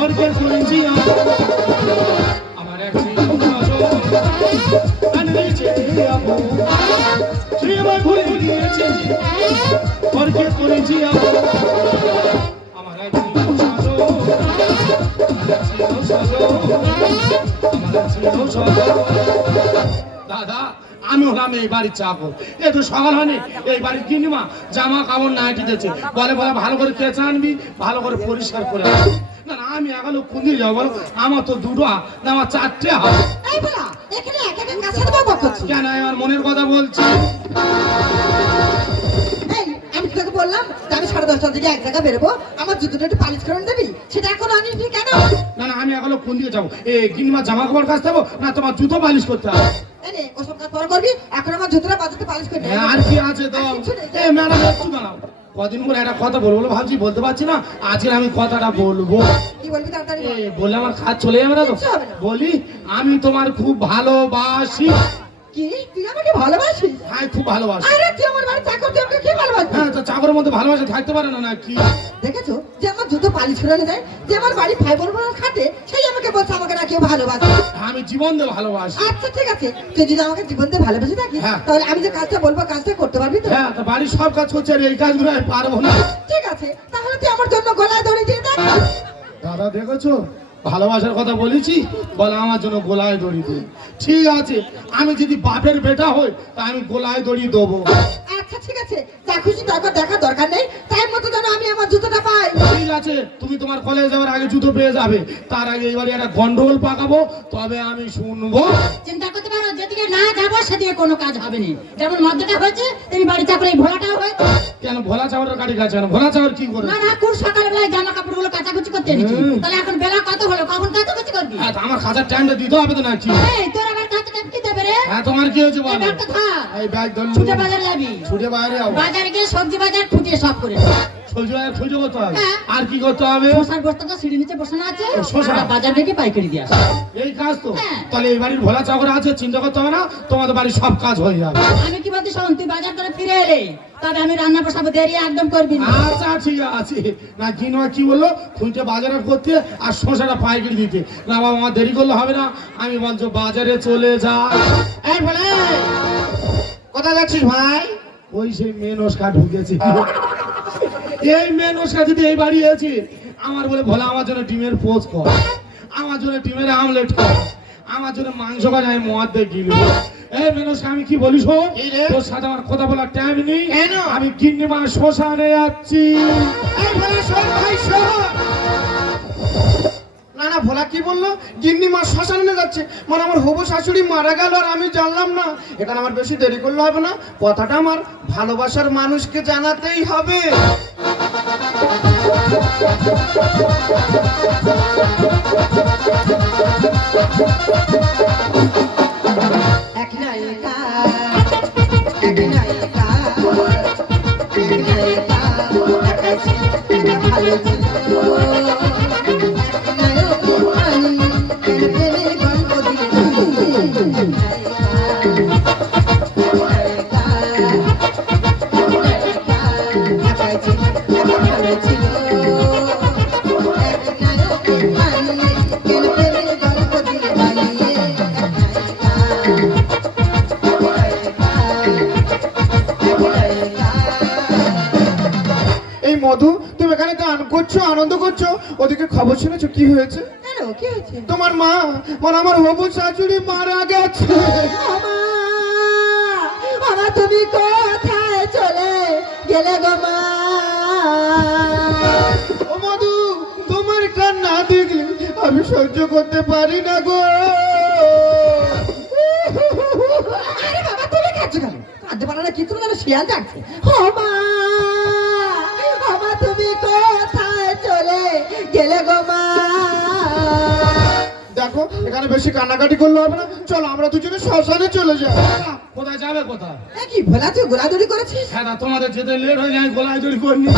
স্বর্গের করেছি আমার এক ভুলে গিয়েছে স্বর্গের করেছি আমার এক দাদা আমি হলাম এই বাড়ির চাকর। একটু সকাল হয়নি এই বাড়ির গিন্নিমা জামা কাপড় নাইটি দিয়েছে, বলে বলে ভালো করে কেচে আনবি, ভালো করে পরিষ্কার করে আনবি। না না আমি এগুলো কুঁদিয়ে যাবো বলো, আমার তো দুটো হাত না আমার চারটে হাত। কেন আমার মনের কথা বলছি। আমি তোকে বললাম আমি 10:30টার দিকে এক জায়গা বেরোবো, আমার জুতোটা একটু পালিশ করে দেবি, সেটা এখন আনিসনি কেন? না না আমি এগুলো কোন দিকে যাবো, এই গিন্নিমা জামা কাপড় কাচতে যাবো না তোমার জুতো পালিশ করতে হবে? ওসব কাজ পরে করবি, এখন আমার জুতোটা বাজাতে পালিশ করে দে। আর কি আছে তো এই ম্যাডাম একটু দাঁড়াও, কদিন পরে একটা কথা বলবো ভাবছি বলতে পারছি না, আজকে আমি কথাটা বলবো। কি বলবি তাড়াতাড়ি বল। বললে আমার কাজ চলে যাবে না তো? বলি আমি তোমার খুব ভালোবাসি। কি তুই আমাকে ভালোবাসিস? হ্যাঁ খুব ভালোবাসি। আরে তুই আমার বাড়ি চাকর, তুই আমাকে কি ভালোবাসিস? হ্যাঁ তো চাকরের মধ্যে ভালোবাসা থাকতে পারে না নাকি? দেখেছো যে আমার জুতো পালিশ করে দেয়, যে আমার বাড়ি ভাই বোন খাটে, সেই আমাকে বলছে আমাকে না কেউ ভালোবাসে। আমি জীবন দিয়ে ভালোবাসি। আচ্ছা ঠিক আছে, তুই যদি আমাকে জীবন দিয়ে ভালোবাসি থাকিস তাহলে আমি যে কাজটা বলবো কাজটা করতে পারবি তো? হ্যাঁ তো বাড়ির সব কাজ করছে আর এই কাজগুলো আমি পারবো না। ঠিক আছে তাহলে তুই আমার জন্য গলায় দড়ি দিয়ে দেখ। দাদা দেখেছো ভালোবাসার কথা বলেছি, বলে আমার জন্য গোলায় দড়ি দিই। ঠিক আছে আমি যদি বাপের বেটা হই তা আমি গোলায় দড়ি দেবো। আচ্ছা ঠিক আছে, যা খুশি তারপর দেখা দরকার নেই, টাইম মতো যেন আমি আমার জুতোটা পাই। ঠিক আছে তুমি তোমার কলেজ যাওয়ার আগে জুতো পেয়ে যাবে, তার আগে এবারে একটা গন্ডগোল পাকাবো, তবে আমি শুনবো। চিন্তা করতে পারো যেদিকে না যাবো সেদিকে কোনো কাজ হবে না। যেমন মদ্যটা হয়েছে তেমনি বাড়ি চাকরি এই ভোলাটাও হয়েছে। কেন ভোলা চাওয়ার গাড়ি কাছে ভোলা চাওয়ার কি করে? না না কোন সকালবেলায় জামা কাপড়গুলো কাচাকুচি করতে এনেছি, তাহলে এখন বেলা কত হলো, কখন কাচাকুচি করবি? হ্যাঁ আমার কাজার টাইমটা দিতে হবে তো নাকি? এই তোর আবার কাঁচা টাইম কি দেবে রে? হ্যাঁ তোমার কি হয়েছে বলো? ব্যাগটা থাক, এই ব্যাগ ধরুন ছুটে বাজার যাবি। ছুটে বাইরে যাও, বাজারে গিয়ে সবজি বাজার খুঁটিয়ে সব করে সবজি বাজার খুঁজে করতে হবে। হ্যাঁ। আর কি করতে হবে? শশার বস্তাটা সিঁড়ি নিচে বসানো আছে, শসা? আর বাজার থেকে পাইকারি দিয়ে আসে। এই কাজ তো হ্যাঁ। তাহলে এই বাড়ির ভোলা চাকর আছে, চিন্তা করতে হবে না, তোমাদের বাড়ির সব কাজ হয়ে যাবে। আমি কি বলছি শোন, তুই বাজার করে ফিরে এলে তবে আমি রান্না বসাবো, দেরি একদম করবি না। আচ্ছা ঠিক আছে। না কিনোয়া কি বললো খুঁজে বাজারে করতে আর শসাটা পাইকারি দিতে? না বাবা আমার দেরি করলে হবে না, আমি বলছো বাজারে চলে যা। এই বলে কোথায় যাচ্ছিস ভাই? ওই সেই মেন ওসকা ঢুকেছি। এই মেন ওসকা যদি এই বাড়ি আছে, আমার বলে ভোলা আমার জন্য ডিমের পোচ কর, আমার জন্য ডিমের আমলেট কর, আমার জন্য মাংস কাজ আমি মদ দিয়ে গিলব। এই মেনসকা আমি কি বলিস, তোর সাথে আমার কথা বলার টাইম নেই। আমি গিন্নিমা শ্মশানে যাচ্ছি। এই বলে শোন ভাই শোন। না না ভোলা কি বললো? গিন্নি মা শ্মশানে যাচ্ছে, মানে আমার হবু শাশুড়ি মারা গেল আর আমি জানলাম না। এখানে আমার বেশি দেরি করলে হবে না, কথাটা আমার ভালোবাসার মানুষকে জানাতেই হবে। এক নায়িকা এক নায়িকা এক নায়িকা একা ছিল, একা ভালো ছিল। এই মধু তুমি এখানে গান করছো, আনন্দ করছো, ওদিকে খবর শুনেছো কি হয়েছে? কি হয়েছে? তোমার মা মানে আমার হবু শাশুড়ি মারা গেছে। বাবা তুমি কোথায় চলে গেলে গো মা? ও মধু তোমার কান না দেখলে আমি সহ্য করতে পারি না গো। আরে বাবা তুমি কাঁদছো কেন? কাঁদতে পারো না, কি তুমি যেন শিয়াল ডাকছে। ও মা, বাবা তুমি কোথায় চলে গেলে গো মা? দেখো এখানে বেশি কান্নাকাটি করলে হবে না, চলো আমরা দুজনে শ্মশানে চলে যাই। কোথায় যাবে কোথায়? কি ভোলা তুই গোলাদড়ি করেছিস? হ্যাঁ না তোমাদের যেতে লেট হয়ে যায়, গোলায় দড়ি করিনি।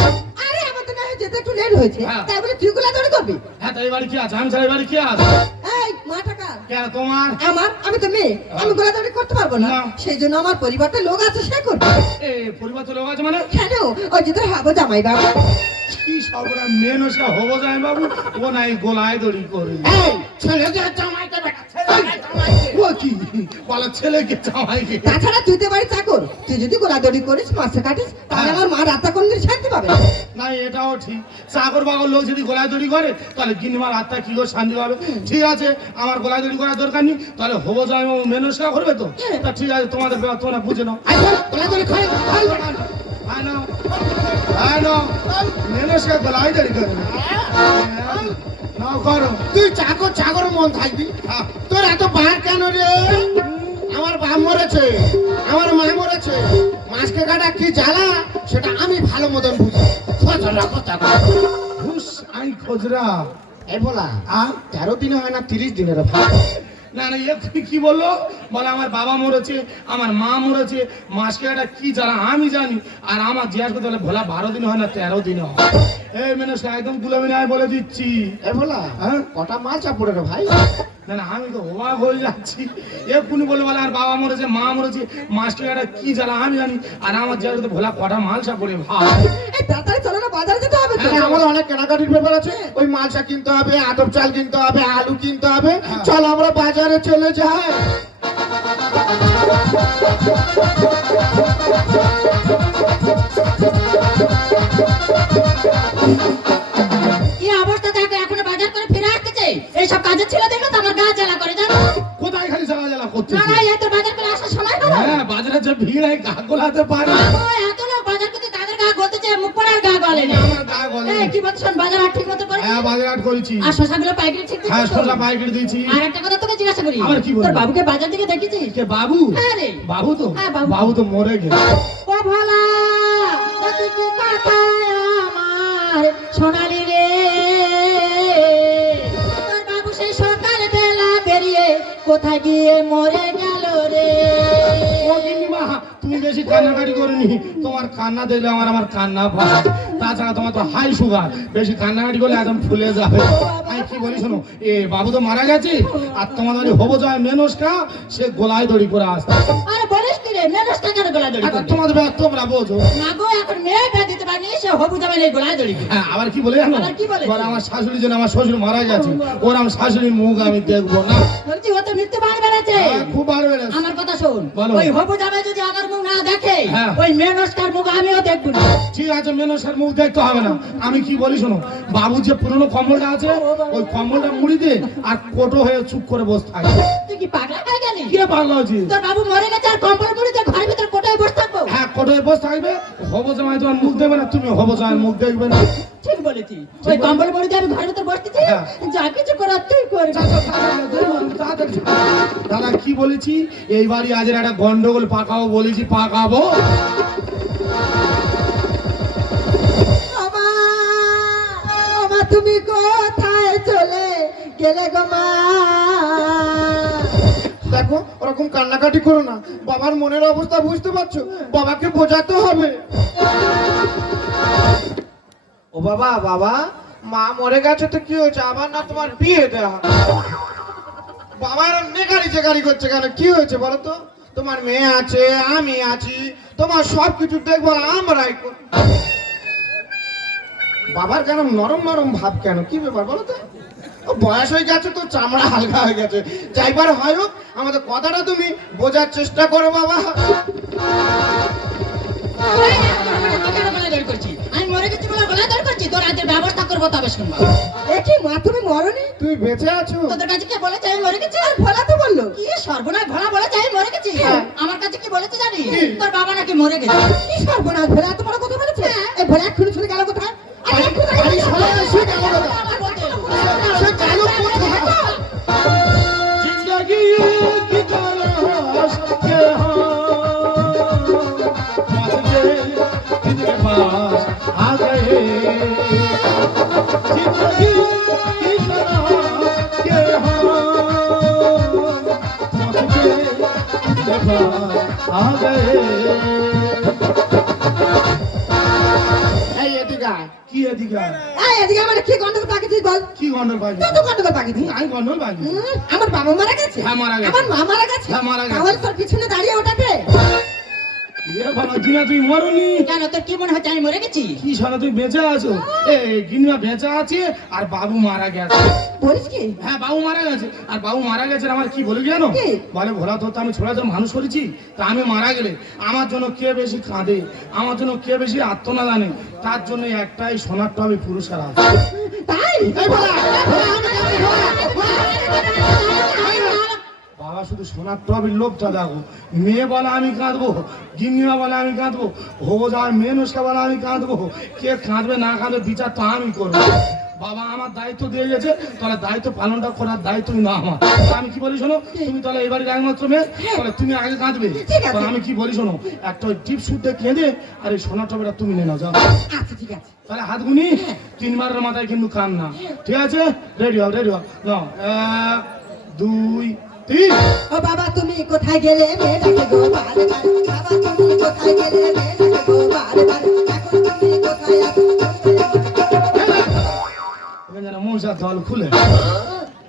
আরে আমার তো না হয় যেতে একটু লেট হয়েছে, হ্যাঁ। তাই বলে তুই গোলাদড়ি করবি? হ্যাঁ তো এই বাড়ি কি আছে? আমি ছাড়া এই বাড়ি কি আছে? এই মা টাকা কেন তোমার? আমি তো মেয়ে, আমি গোলাদড়ি করতে পারবো না। না। সেই জন্য আমার পরিবারটা লোক আছে, সে করবে। এ পরিবার তো লোক আছে মানে? কেন? ওই যে তোর হাবো জামাই বাবু। কি সবরা মেনসা হবো যায় বাবু, ও নাই গোলায় দড়ি করে। এই ছেলেদের জামাইকে বেটা, ছেলেদের জামাইকে। ও কি বলে ছেলেকে জামাইকে? তাছাড়া তুই তো বাড়ি চাকর, তুই যদি গোলাদড়ি করিস, মাছে কাটিস, তাহলে আমার মা রাতটা কোনদিন শান্তি পাবে না। না এটাও ঠিক, চাকর বাকর লোক যদি গোলায় দড়ি করে তাহলে গিন্নিমার আত্মা কি করে শান্তি পাবে? ঠিক আছে, আমার গোলায় দড়ি করার দরকার নেই, তাহলে হবো যায় মেনসা করবে তো? তা ঠিক আছে, তোমাদের ব্যাপার তোমরা বুঝে নাও। গোলাদড়ি খাই আয় নাও, আয় নাও, মেনসা গোলায় দড়ি করে নাও, করো। তুই চাকর চাকর মন থাকবি। হ্যাঁ। তোর এত বার কেন রে? আমার বাপ মরেছে, আমার মা মরেছে, মাছকে কাটা কি জ্বালা সেটা আমি ভালো মতন বুঝি। খোঁজরা কথা ঘুষ আই খোঁজরা। এই বলা আ 13 দিনে হয় না 30 দিনের ভাই। না না, এক্ষুনি কি বললো? বলে আমার বাবা মরেছে, আমার মা মরেছে, মাসকে একটা কি জ্বালা আমি জানি। আর আমার জিজ্ঞাসা করতে বলে ভোলা 12 দিন হয় না 13 দিন হয়। এই মেনে একদম গুলামি নাই বলে দিচ্ছি। এই বলা হ্যাঁ? কটা মাল চাপড়ে রে ভাই। না না, আমি তো অবাক হয়ে যাচ্ছি। এক্ষুনি বলে বলে আর বাবা মরেছে, মা মরেছে, মাসকে একটা কি জ্বালা আমি জানি। আর আমার জিজ্ঞাসা করতে ভোলা কটা মালসা করে ভাই। এই তাড়াতাড়ি চলো না, বাজারে যেতে হবে তো। হ্যাঁ, আমার অনেক কেনাকাটির ব্যাপার আছে। ওই মালসা কিনতে হবে, আতপ চাল কিনতে হবে, আলু কিনতে হবে। হ্যাঁ। চল আমরা বাজারে চলে যাই। কি অবস্থা দেখো, এখনো বাজার করে ফিরে আসতেছে। এইসব কাজের ছিল দেখো তো আমার গা জ্বালা করে, জানো? কোথায় খালি জ্বালা জ্বালা করতে? না না, এই তো বাজার করে আসার সময় হলো। হ্যাঁ, বাজারে যে ভিড় হয় গা গোলাতে পারে। বাবা, এত লোক বাজার করতে, তাদের গা গলতেছে, মুখ পড়ার গা গলে না। আমার গা গলে। এই কি বলছো, শোন, বাজার আর ঠিক মতো করে হ্যাঁ, বাজার হাট করেছি। আর শশাগুলো পাইকারি ঠিক হ্যাঁ, দিচ্ছিস তো? সোজা পাইকারি দিয়েছি। আর একটা কথা তোকে জিজ্ঞাসা করি, আবার কি বলবো? তোর বাবুকে বাজার থেকে দেখেছিস? কে বাবু? হ্যাঁ রে। বাবু তো? হ্যাঁ, বাবু। বাবু তো মরে গেছে। ও ভোলা, তুই কি কথা আমার সোনালি রে? তোর বাবু সেই সকাল বেলা বেরিয়ে কোথায় গিয়ে মরে গেল রে? ও গিন্নিমা, তুমি বেশি কান্নাকাটি করনি। তোমার কান্না দেখলে আমার কান্না পায়। তাছাড়া তোমার তো হাই সুগার, বেশি কান্নাকাটি করলে একদম ফুলে যাবে। আমি কি বলি শোনো, এ বাবু তো মারা গেছে, আর তোমাদের হবো যায় মেনসকা, সে গোলায় দড়ি করে আসতে। আরে বলিস কি রে, মেনসটা কেন গলায় দড়ি আচ্ছা, করবে? তোমাদের ব্যাগ তোমরা বোঝো। না গো, এখন মেয়েটা দিতে পারিনি, সে হবু জামাই নেই গলায় দড়ি করবে। হ্যাঁ, আবার কি বলে জানো? আবার কি বলে? বলে আমার শাশুড়ি জন্য আমার শ্বশুর মারা গেছে, ওর আমার শাশুড়ির মুখ আমি দেখবো না। বলছি ও তো মৃত্যু বাড়ি বেড়াচ্ছে। হ্যাঁ, খুব ভালো বেড়েছে। আমার কথা শোন, বলো। ওই হবু জামাই যদি আমার মুখ না দেখে, হ্যাঁ। ওই মেনসটার মুখ আমিও দেখবো না। ঠিক আছে, মেনসার মুখ দেখতে হবে না। আমি কি বলি শোনো, বাবু যে পুরনো কম্বলটা আছে, ওই কম্বলটা মুড়ি দে আর কোটো হয়ে চুপ করে বসে থাকে। তুই কি পাগলা হয়ে গেলি? কে পাগলা হয়েছে? তোর বাবু মরে গেছে আর কম্বল মুড়ি দিয়ে ঘরের ভিতর কোটায় বসে থাকবো? হ্যাঁ, কোটো হয়ে বসে থাকবে। হবো জামাই তোমার মুখ দেখবে না, তুমি হবো জামাই মুখ দেখবে না। ঠিক বলেছি, ওই কম্বল মুড়ি দিয়ে আমি ঘরের ভিতর বসতেছি, হ্যাঁ। যা কিছু করার তুই করবি। দাদা কি বলেছি, এই বাড়ি আজের একটা গন্ডগোল পাকাবো বলেছি, পাকাবো। আমা, আমা তুমি কোথায় চলে গেলে গো মা? দেখো ওরকম কান্নাকাটি করো না। বাবার মনের অবস্থা বুঝতে পারছো? বাবাকে বোঝাতে হবে। ও বাবা, বাবা মা মরে গেছে তো কি হয়েছে? আবার না তোমার বিয়ে দেওয়া? বাবার নেগারি জেগারি করছে কেন? কি হয়েছে বলো তো? তোমার মেয়ে আছে, আমি আছি, তোমার সব কিছু দেখবো আমরাই করব। বাবার কেন নরম নরম ভাব কেন? কি ব্যাপার বলো তো? ও বয়স হয়ে গেছে তো, চামড়া হালকা হয়ে গেছে। যাইবার হয় হোক, আমাদের কথাটা তুমি বোঝার চেষ্টা করো বাবা। এই, তুই কেন গলায় দড়ি করছিস? আমি মরে গেছি বলে গলায় দড়ি করছি? তোর আজকে ব্যবস্থা করবো, তবে শুনবো। এ কি মা, তুমি মরনি? তুমি বেঁচে আছো? তোদের কাছে কে বলেছে আমি মরে গেছি? আর ভোলা তো বললো। কি সর্বনাশ, ভোলা বলেছে আমি মরে গেছি? আমার কাছে কি বলেছে জানিস? কি? তোর বাবা নাকি মরে গেছে। কি সর্বনাশ, ভোলা এত বড় কথা বলেছে? এই ভোলা এক্ষুনি চলে গেল কোথায়? আরে কোথায় বাড়ি গেল? সবাই এসে গেল দাদা। আমার বলতে এলো। সে গেল কোথায়? जिंदगी की तलाश के हाँ, तेरे पास आ गए। जिंदगी की तलाश के हाँ, तेरे पास आ गए। এই এদিকে আয়। কি এদিকে? এই এদিকে আমার কি গন্ডগোল পাকিয়েছিস বল? কি গন্ডল পাইনি তুই তো গন্ডগোল পাকিনি। আমি গন্ডল পাইনি আমার বাবা মারা গেছে? হ্যাঁ, মারা গেছে। আমার মা মারা গেছে? হ্যাঁ, মারা গেছে। তাহলে তোর পিছনে দাঁড়িয়ে ওঠাবে? এ বাবা জিনা তুই মরনি কেন তোর কি মনে হচ্ছে আমি মরে গেছি? কি শোনা তুই বেঁচে আছো গিন্নিমা বেঁচে আছে আর বাবু মারা গেছে বলিস কি? হ্যাঁ বাবু মারা গেছে আর বাবু মারা গেছে আমার কি বলে জানো কি? বলে ভোলা তো আমি ছোড়া তো মানুষ করেছি তা আমি মারা গেলে আমার জন্য কে বেশি কাঁদে আমার জন্য কে বেশি আত্মনা জানে তার জন্য একটাই সোনার টবে পুরস্কার আছে তাই? এই ভোলা, ভোলা, আমি কাঁদছি, ভোলা, ভোলা। বাবা শুধু সোনার টবের লোকটা দেখো মেয়ে বলে আমি কাঁদবো গিন্নিমা বলে আমি কাঁদবো হবো যাওয়ার মেয়ে নুসকা বলে আমি কাঁদবো কে কাঁদবে না কাঁদবে বিচার তো আমি করবো বাবা আমার দায়িত্ব দিয়ে গেছে তাহলে দায়িত্ব পালনটা করার দায়িত্ব না আমার তা আমি কি বলি শোনো তুমি তাহলে এবারে একমাত্র মেয়ে তাহলে তুমি আগে কাঁদবে ঠিক আছে। তাহলে আমি কি বলি শোনো একটা ওই টিপ শুদ্ধে কেঁদে আর এই সোনার টবেটা তুমি নিয়ে নাও যাও আচ্ছা ঠিক আছে। তাহলে হাত গুনি 3 বারের মাথায় কিন্তু কান না ঠিক আছে রেডি হও নাও 1 2 3 ও বাবা তুমি কোথায় গেলে মেয়েটাকে গো বারে বারে? বাবা তুমি কোথায় গেলে মেয়েটাকে গো বারে বারে? এখন তুমি কোথায় আছো? এখানে যেন মশার দল খুলে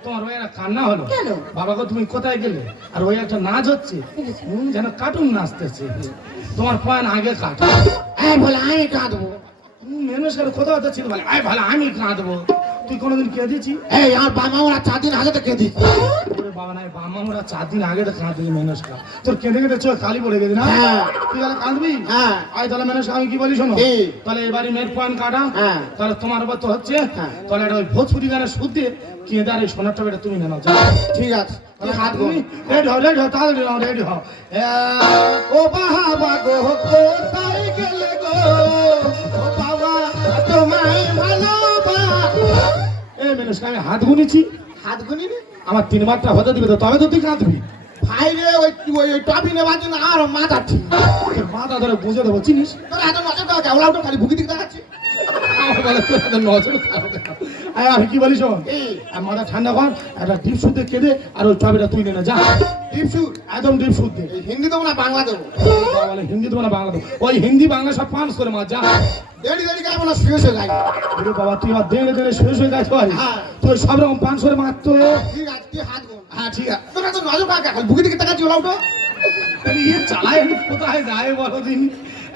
তোমার ওই একটা কান্না হলো কেন? বাবাকে তুমি কোথায় গেলে আর ওই একটা নাচ হচ্ছে যেন কার্টুন নাচতেছে তোমার পয়েন আগে কাট বলে আমি কাঁদবো মানুষের কোথাও তো ছিল বলে বলে আমি কাঁদবো তুই কোনোদিন কেঁদেছি এই আমার বাবা ওরা 4 দিন আগে তো কেঁদি ওরে বাবা নাই বাবা আমরা 4 দিন আগে তো কাঁদবি মানুষটা তোর কেঁদে কেঁদে চোখ কালি পড়ে গেছে না হ্যাঁ। তুই তাহলে কাঁদবি হ্যাঁ। আয় তাহলে মানুষ আমি কি বলি শোনো কি? তাহলে এবারে মেয়ের পয়েন্ট কাটা হ্যাঁ। তাহলে তোমার উপর তো হচ্ছে হ্যাঁ। তাহলে একটা ওই ভোজপুরি গানের সুদ দিয়ে কেঁদে আর এই সোনার টবেটা তুমি নাও যাও ঠিক আছে তুই তাহলে হাত তুমি গুন রেডি হও তাহলে রেডি হও ও বাবা গো কোথায় গেলে গো ও বাবা তোমায় ভালোবা এই মানুষ আমি হাত গুনেছি হাত গুনি নি আমার 3 বারটা হতে দিবে তো তবে তো তুই কাঁদবি ভাই রে ওই ওই টপি নেবার জন্য আর মাথা ঠিক তোর মাথা ধরে বুঝে দেবো চিনিস তোর এত নজর দাও কেওলা তো খালি ভুগি দিকে দেখাচ্ছি আমার বলে তোর এত নজর খারাপ কেন? আয় আমি কি বলি শোন এই। আর মাথা ঠান্ডা কর একটা ডিপ সুদ দিয়ে কেঁদে আর ওই টবেটা তুই নে না যা ডিপ শুট একদম ডিপ সুদ দে এই হিন্দি দেবো না বাংলা দেবো বলে হিন্দি দেবো না বাংলা দেবো ওই হিন্দি বাংলা সব পাঁচ করে মা যা দেড়ি দেড়ি গাইবো না শুয়ে শুয়ে গাই ওরে বাবা তুই আমার দেড়ে দেড়ে শুয়ে গাছ পারিস হ্যাঁ। তুই সব রকম 500 করে মারতো ঠিক আছে তুই হাত গুন হ্যাঁ ঠিক আছে তোর এত নজর কাকে খালি ভুগি দিকে দেখাচ্ছি ওলা উঠো ইয়ে চালায় আমি কোথায় যায় বলো দিন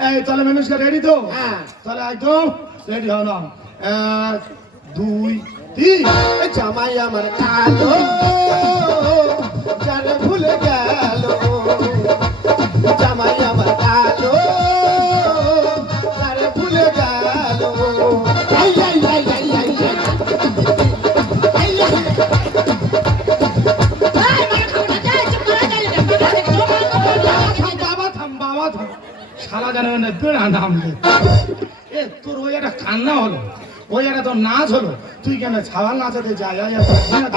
এই তাহলে মানুষকে রেডি তো হ্যাঁ। তাহলে একদম রেডি হও না 1 2 3 এই জামাই আমার কালো যারে ভুলে গেল জামাই আমার কালো যারে ভুলে গেল I I I I I I এই, মারা খাবো না, যাই, চুপ করে যাই, বাবা থেকে চুপ করে বাবা থাম শালা জানে না বেড়া নাম দে এ তোর ওই একটা কান্না হলো ওই একটা তোর নাচ হলো তুই কেন ছাওয়াল নাচাতে যাই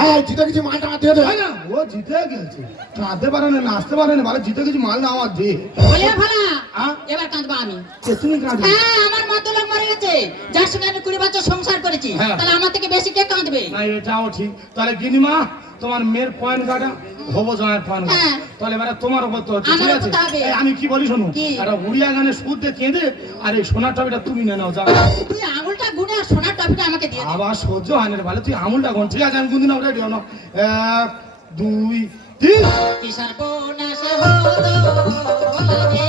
এই জিতে কিছু মালটা দিয়ে দে না ও জিতে গেছে কাঁদতে পারে না নাচতে পারে না বলে জিতে কিছু মাল না আমার দে বলিয়া ভালা হ্যাঁ? এবার কাঁদবো আমি তুমি কাঁদবে হ্যাঁ আমার মতলব মরে গেছে যার সঙ্গে আমি 20 বছর সংসার করেছি হ্যাঁ। তাহলে আমার থেকে বেশি কে কাঁদবে না এটাও ঠিক তাহলে গিনিমা তোমার মেয়ের পয়েন্ট কাটা হবো জয়ের পয়েন্ট কাটা হ্যাঁ। তাহলে এবারে তোমার উপর তো হচ্ছে আমার ঠিক উপর আছে তো হবে। এই আমি কি বলি শোনো কি? একটা উড়িয়া গানের সুর দিয়ে কেঁদে আর এই সোনার টবিটা তুমি নিয়ে নাও যাও তুই আঙুলটা গুনে আর সোনার টপিটা আমাকে দিয়ে দে আবার সহ্য হয় না রে ভালো তুই আমুলটা কোন ঠিক আছে আমি কোনদিন আমরা রেডি হলো 1 2 3 কি সর্বনাশ হলো ভোলা রে,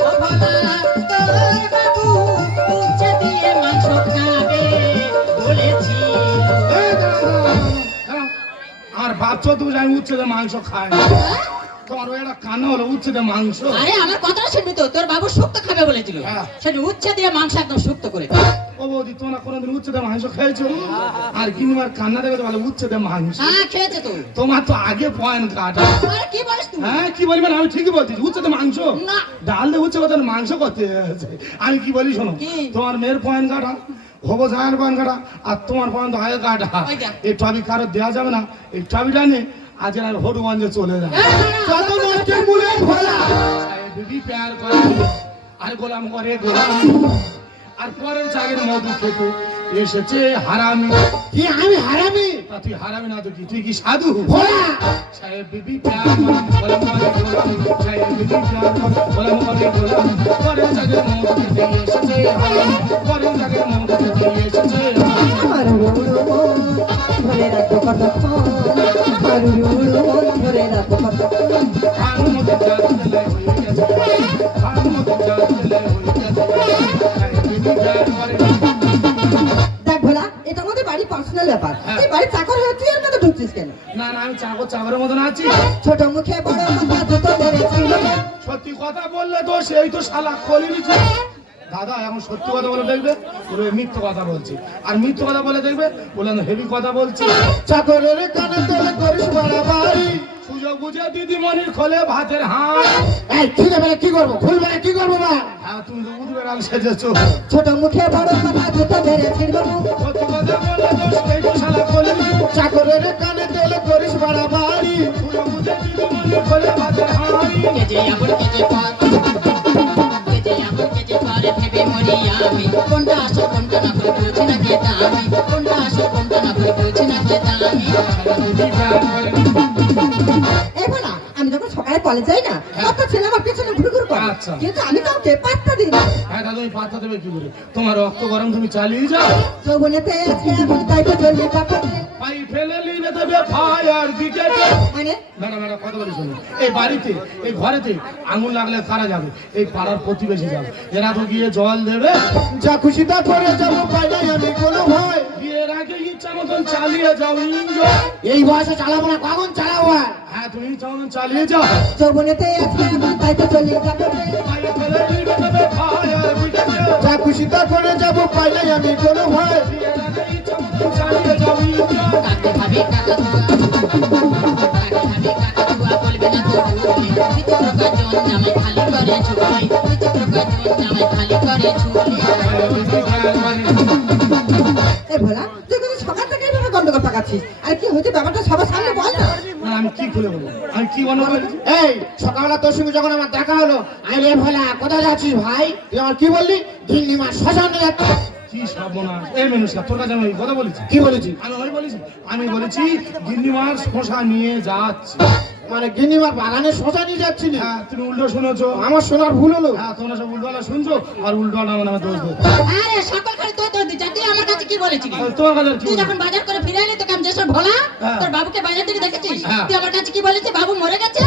ও ভোলা, তোর বাবু উচ্ছে দিয়ে মাংস খাবে বলেছি। এই দাঁড়াও। আর বাচ্চা তুমি আমি উচ্ছেদে মাংস খাই না তোমার ওই একটা কান্না হলো উচ্ছেদে মাংস আরে আমার কথাটা শুনবি তো, তোর বাবু শুক্তো খাবে বলেছিল হ্যাঁ। সেটা উচ্ছে দিয়ে মাংস একদম শুক্তো করে ও বৌদি তোমরা কোনোদিন উচ্ছেদে মাংস খেয়েছো আর গিনিমার কান্না দেখে তো ভালো উচ্ছেদে মাংস হ্যাঁ খেয়েছে তো। তোমার তো আগে পয়েন্ট কাটা আরে কি বলিস তুই? হ্যাঁ কি বলবেন আমি ঠিকই বলছি উচ্ছেদে মাংস না। ডাল দিয়ে উচ্ছে কথা মাংস করতে আছে। আমি কি বলি শোনো কি? তোমার মেয়ের পয়েন্ট কাটা হবো জায়ের পয়েন্ট কাটা আর তোমার পয়েন্ট আগে কাটা ওই যা। এই টবি কারো দেওয়া যাবে না এই টবিটা নিয়ে আজ আর হনুমানজে চলে যায় এই, না, না, কত নষ্টের মূলে ভোলা বিবি প্যার করে আর গোলাম করে গোলাম আর পরের জাগের মধু খেতে এসেছে হারামি কি আমি হারামি তা তুই হারামি না তো কি তুই কি সাধু ভোলা সাহেব বিবি প্যার করে গোলাম করে গোলাম সাহেব বিবি প্যার করে গোলাম করে গোলাম পরের জাগের মধু খেতে এসেছে হারামি পরের জাগের মধু খেতে এসেছে হারামি আমার বড় মন ধরে রাখবো কতক্ষণ হারুর উড়ু মন ধরে রাখবো কতক্ষণ ভানুমতি জাত লাই হয়ে গেছে ভানুমতি জাত লাই হয়ে গেছে তিনি গান করে দেখ ভোলা এটা আমাদের বাড়ির পার্সোনাল ব্যাপার হ্যাঁ। তুই বাড়ির চাকর হয়ে তুই এর মধ্যে ঢুকছিস কেন না না আমি চাকরের মতন আছি ছোট মুখে বড় কথা দুটো মেরেছিল সত্যি কথা বললে তো সেই তো শালা খোলি নিচ্ছে দাদা এখন সত্যি কথা বলে দেখবে বলে মিথ্যে কথা বলছি আর মিথ্যে কথা বলে দেখবে বলে হেভি কথা বলছি চাকরের কানে তোলে করিস বাড়াবাড়ি। সুযোগ বুঝে দিদিমণির খোলে ভাতের হাঁড় এই খিদে পেলে কি করবো, ভুল বেলা কি করবো মা? হ্যাঁ তুমি তো উঠবে আল সেজেছো ছোট মুখে বড় কথা দুটো মেরেছিল সত্যি কথা বললে তো সেই তো শালা খোলি নিচ্ছে চাকরের কানে তোলে করিস বাড়াবাড়ি। সুযোগ বুঝে দিদিমণির খোলে ভাতের হাঁড়ি কেজে আবুল কেজে পর কেজে আবুল কেজে পরে ভেবে মরি আমি কোনটা আসল কোনটা না করে বলছি না কেটা আমি কোনটা আসল কোনটা না করে বলছি না কেটা আমি দিদি গান করে এই ভোলা আমি যখন সকালে কলেজ যাই না কত ছেলে আমার পেছনে ঘুরঘুর করে আচ্ছা। কিন্তু আমি কাউকে পাত্তা দিই না হ্যাঁ দাদা তুমি পাত্তা দেবে কি করে তোমার রক্ত গরম তুমি চালিয়ে যাও যৌবনেতে আছে এমন তাই তো চলবে কাপড়ে পাই ফেলে লিবে দেবে ফায়ার ব্রিগেডে মানে ম্যাডাম ম্যাডাম কত বলি শুনুন এই বাড়িতে এই ঘরেতে আঙুল লাগলে কারা যাবে এই পাড়ার প্রতিবেশী যাবে এরা তো গিয়ে জল দেবে যা খুশি তা করে যাবো, পাই নাই আমি কোনো ভয়। বিয়ের আগে ইচ্ছা মতন চালিয়ে যাও এনজয় এই বয়সে চালাবো না, কখন চালাবো আর? হ্যাঁ তুমি ইচ্ছা মতন চালিয়ে যাও যৌবনেতে আছে এমন তাই তো চলবে কাপড়ে পাই ফেলে লিবে দেবে ফায়ার ব্রিগেডে যা খুশি তা করে যাবো, পাই নাই আমি কোনো ভয়। বিয়ের আগে ইচ্ছা মতন চালিয়ে যাও এনজয় কাকে ভাবে কাকা দুয়া কাকে ভাবে কাকা দুয়া বলবে না তো ভুলি বিচিত্র কাজন নামে খালি করে ছুলি বিচিত্র কাজন নামে খালি করে ছুলি দিদি গান করে এই ভোলা তুই কিন্তু সকাল থেকে এইভাবে গন্ডগোল পাকাচ্ছিস আর কি হয়েছে ব্যাপারটা সবার সামনে বল না না আমি কি খুলে বলবো আমি কি মনে করেছি এই সকালবেলা তোর সঙ্গে যখন আমার দেখা হলো, আমি রে ভোলা কোথায় যাচ্ছিস ভাই? তুই আমার কি বললি? ঢিল্লি মাছ শ্মশানে যাচ্ছে। কি সর্বনাশ এই মানুষটা তোর কাছে আমি ওই কথা বলেছি কি বলেছি? আমি বলেছি গিন্নি মাছ শশা নিয়ে যাচ্ছি মানে গিন্নিমার বাগানে শশা নিয়ে যাচ্ছিলি? হ্যাঁ তুমি উল্টো শুনেছো আমার শোনার ভুল হলো। হ্যাঁ তোমরা সব উল্টোলা শুনছো আর উল্টোলা আমার নামে দোষ দেবে আরে সকল খালি তোর তোর দিচ্ছা তুই আমার কাছে কি বলেছিলি তোমার কাছে আর কি তুই বলবো? যখন বাজার করে ফিরে এলি তোকে আমি যেসব ভোলা হ্যাঁ। তোর বাবুকে বাজার থেকে দেখেছিস হ্যাঁ। তুই আমার কাছে কি বলেছিস বাবু মরে গেছে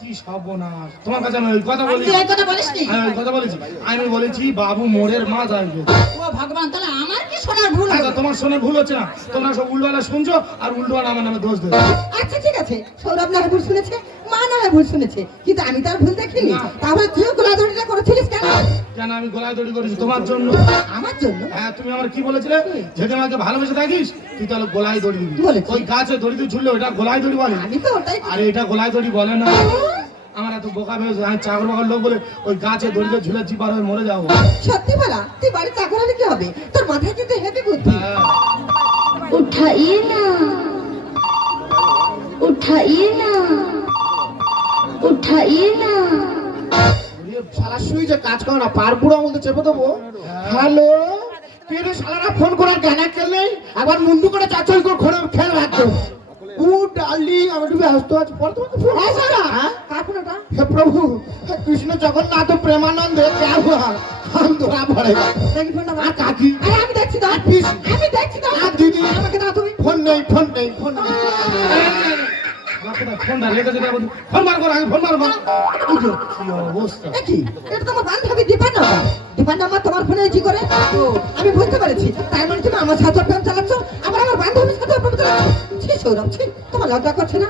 কি সর্বনাশ তোমার কাছে আমি ওই কথা বলেছি তুই এই কথা বলিসনি আমি ওই কথা বলেছি আমি বলেছি বাবু মোড়ের মাছ আসবে ও ভগবান তাহলে আমার কি শোনার ভুল হলো? আচ্ছা তোমার শোনে ভুল হচ্ছে না তোমরা সব উল্টোলা শুনছো আর উল্টোলা আমার নামে দোষ দেবে আচ্ছা ঠিক আছে সৌরভ না হয় ভুল শুনেছে মা না হয় ভুল শুনেছে কিন্তু আমি তার ভুল দেখিনি না। তাহলে তুইও গোলাধড়িটা করেছিলিস কেন কেন আমি গলায় দড়ি করেছি তোমার জন্য আমার জন্য হ্যাঁ তুমি আমার কি বলেছিলে যেদিন আমাকে ভালোবেসে থাকিস তুই তাহলে গোলায় দড়ি দিবি বলেছি। ওই গাছে দড়ি দিয়ে ঝুললে ওটা গোলায় দড়ি বলে আমি তো ওটাই আরে এটা গোলায় দড়ি বলে না আমার এত বোকা ভেবেছে আমি চাকর বাকর লোক বলে ওই গাছে দড়িতে ঝুলে চিপার হয়ে মরে যাবো সত্যি বলা তুই বাড়ি চাকর হলে কি হবে তোর মাথায় কিন্তু হেভি বুদ্ধি হ্যাঁ। उठाइए ना उठाइए ना उठाइए ना শালা শুই যে কাজ করো না, পার বুড়ো বলতে চেপে দেবো। হ্যালো, তুই রে শালারা ফোন করার জ্ঞানা খেললেই আবার মুন্ডু করে চাচল করে ঘোরে খেল রাখতো। ও ডালি আমি একটু ব্যস্ত আছি, পরে তোমাকে ফোন হ্যাঁ সারা হ্যাঁ? কার ফোনটা হে প্রভু, হে কৃষ্ণ জগন্নাথ প্রেমানন্দে क्या हुआ हम ধরা পড়েগা। দেখি ফোনটা আর কাকি আরে আমি দেখছি দাও পিস। আমি দেখছি দাও আর দিদি আমাকে দাও তুমি ফোন নেই ফোন নেই ফোন নেই। ফোনটা রেখে দিতে হবে। ফোন মার করো আগে ফোন মার করো এই যে, কি অবস্থা এ কি এটা তোমার বান্ধবী দীপার নাম্বার দীপার নাম্বার তোমার ফোনে কি করে ও আমি বুঝতে পেরেছি তাই মানে তুমি আমার সাথে প্রেম চালাচ্ছ আবার আমার বান্ধবীর সাথে প্রেম চালাচ্ছ ছি সৌরভ ছি তোমার লজ্জা করছে না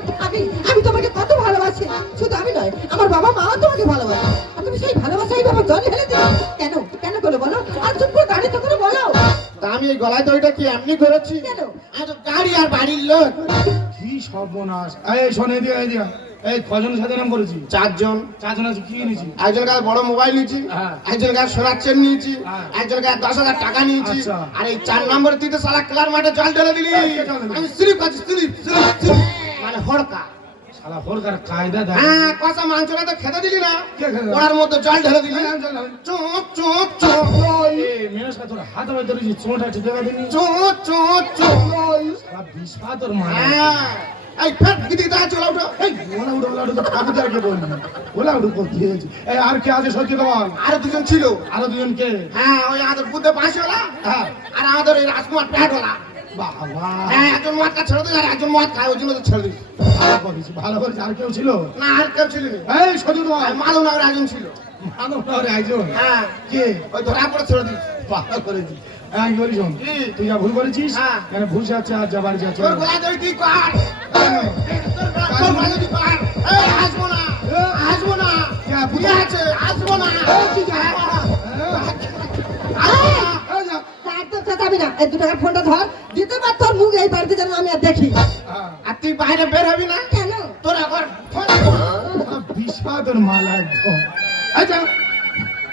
আমি তোমাকে কত ভালোবাসি শুধু আমি নয় আমার বাবা মাও তোমাকে ভালোবাসে আর তুমি সেই ভালোবাসা এইভাবে জল ঢেলে দিলে কেন কেন করে বলো আর চুপ করে দাঁড়িয়ে তো করে বলো তা আমি এই গলায় দড়িটা কি এমনি করেছি? কেন? আজ গাড়ি আর বাড়ির লোক কি সর্বনাশ এই শোনে দিয়া এই কজনের সাথে নাম করেছি চারজন। চারজন আছে কি নিয়েছি একজন কাছে বড় মোবাইল নিয়েছি, হ্যাঁ। একজন কাছে সোনার চেন নিয়েছি, হ্যাঁ। একজন কাছে 10,000 টাকা নিয়েছি, আচ্ছা। আর এই 4 নম্বরে তুই তো সারা ক্লার মাঠে জল ঢেলে দিলি। কে জল দিলি? আমি স্লিপ আছি স্লিপ মানে হড়কা। শালা ফোরকার কায়দা দেয় হ্যাঁ, কষা মাংসটা তো খেতে দিলি না, কে খেতে দিল? ওড়ার মধ্যে জল ঢেলে দিলি। এই, চল, চল। চোপ চোপ চোপ মেয়ের তোর হাত আমি ধরেছি চোঁটা ঠিক আছে দিনি চোপ চোপ চোপ। বিস্ফা তোর মা হ্যাঁ, এই ফের গিদি দা চলে ওঠো। এই ওলা উঠো ঠাকুরদারকে বলবি ওলা উঠো করতে হয়েছে এই আর কে আছে সত্যি বল আর দুজন ছিল। আরো দুজন কে হ্যাঁ, ওই আমাদের বুদ্ধে পাঁচওয়ালা হ্যাঁ আর আমাদের এই রাজকুমার প্যাটওয়ালা। বাবা হ্যাঁ একজন মদটা ছেড়ে দিই আর একজন মদ খায় ওই জন্য তো ছেড়ে দিই। ভালো করেছি ভালো করেছি। আর কেউ ছিল? না আর কেউ ছিল না। এই সজু তো আর মাধবনগরে একজন ছিল। মানবনগরে একজন। হ্যাঁ কে? ওই ধরা পড়ে ছেড়ে দিই। ভালো করেছি। হ্যাঁ কি করিস শোন, কি? তুই যা ভুল করেছিস হ্যাঁ। কেন ভুল যাচ্ছে আর যাবার যাচ্ছে তোর গলা ধরে তুই কর। তোর গলা ধরে তুই কর। এই আসবো না, আসবো না। বুঝে আছে, আসবো না। আসবো না। তার তো চেঁচাবি না, এই 2 টাকার ফোনটা ধর, দ্বিতীয়বার তোর মুখ এই বাড়িতে যেন আমি আর দেখি। আর তুই বাইরে বের হবি না। কেন? তোর আবার ফোন বিষাদর মালা একদম। আচ্ছা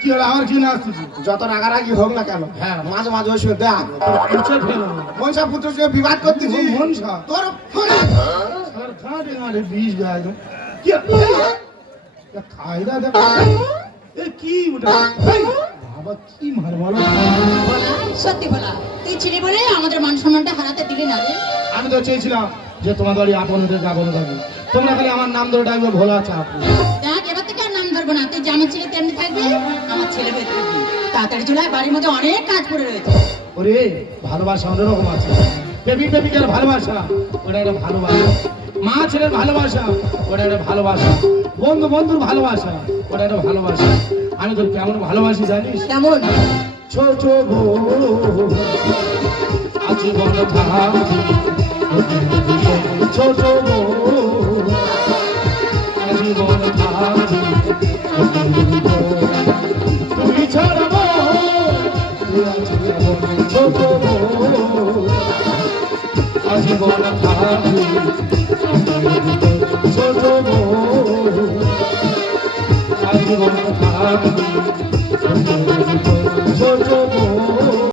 কি হলো আমার কি না আসতেছি? যত রাগারাগি হোক না কেন, হ্যাঁ। মাঝে মাঝে ওই সময় দেখ কুচে ফেলো মনসা পুত্র সঙ্গে বিবাদ করতেছি। মনসা তোর ফোন আর ঘাটে ঘাটে বিষ গায়ে একদম। কি খাইদা দেখ এ কি ওটা? এই, বাবা কি মার বলো। বলা সত্যি বলা, তুই ছিলি বলে আমাদের মান সম্মানটা হারাতে দিলি না রে। আমি তো চেয়েছিলাম যে তোমার বাড়ি আপন হতে যাবো না থাকি, তোমরা খালি আমার নাম ধরে ডাকবে ভোলা চাপ। দেখ এবার থেকে আর নাম ধরবো না, তুই যেমন ছেলে তেমনি থাকবি, আমার ছেলে হয়ে থাকবি। তাড়াতাড়ি চলে আয়, বাড়ির মধ্যে অনেক কাজ পড়ে রয়েছে। ওরে ভালোবাসা অন্যরকম আছে। বেবি বেবিকার ভালোবাসা ওটা একটা ভালোবাসা, মা ছেলের ভালোবাসা ওটা একটা ভালোবাসা, বন্ধু বন্ধুর ভালোবাসা ওটা একটা ভালোবাসা। আমি তোর কেমন ভালোবাসি জানিস? কেমন? ছোট বউ আজীবন থাকি, ছোট বউ আজীবন থাকি, তুমি ছাড়া ছোট বউ আজীবন থাকি, ছোট বউ আজীবন থাকি, ছোট বউ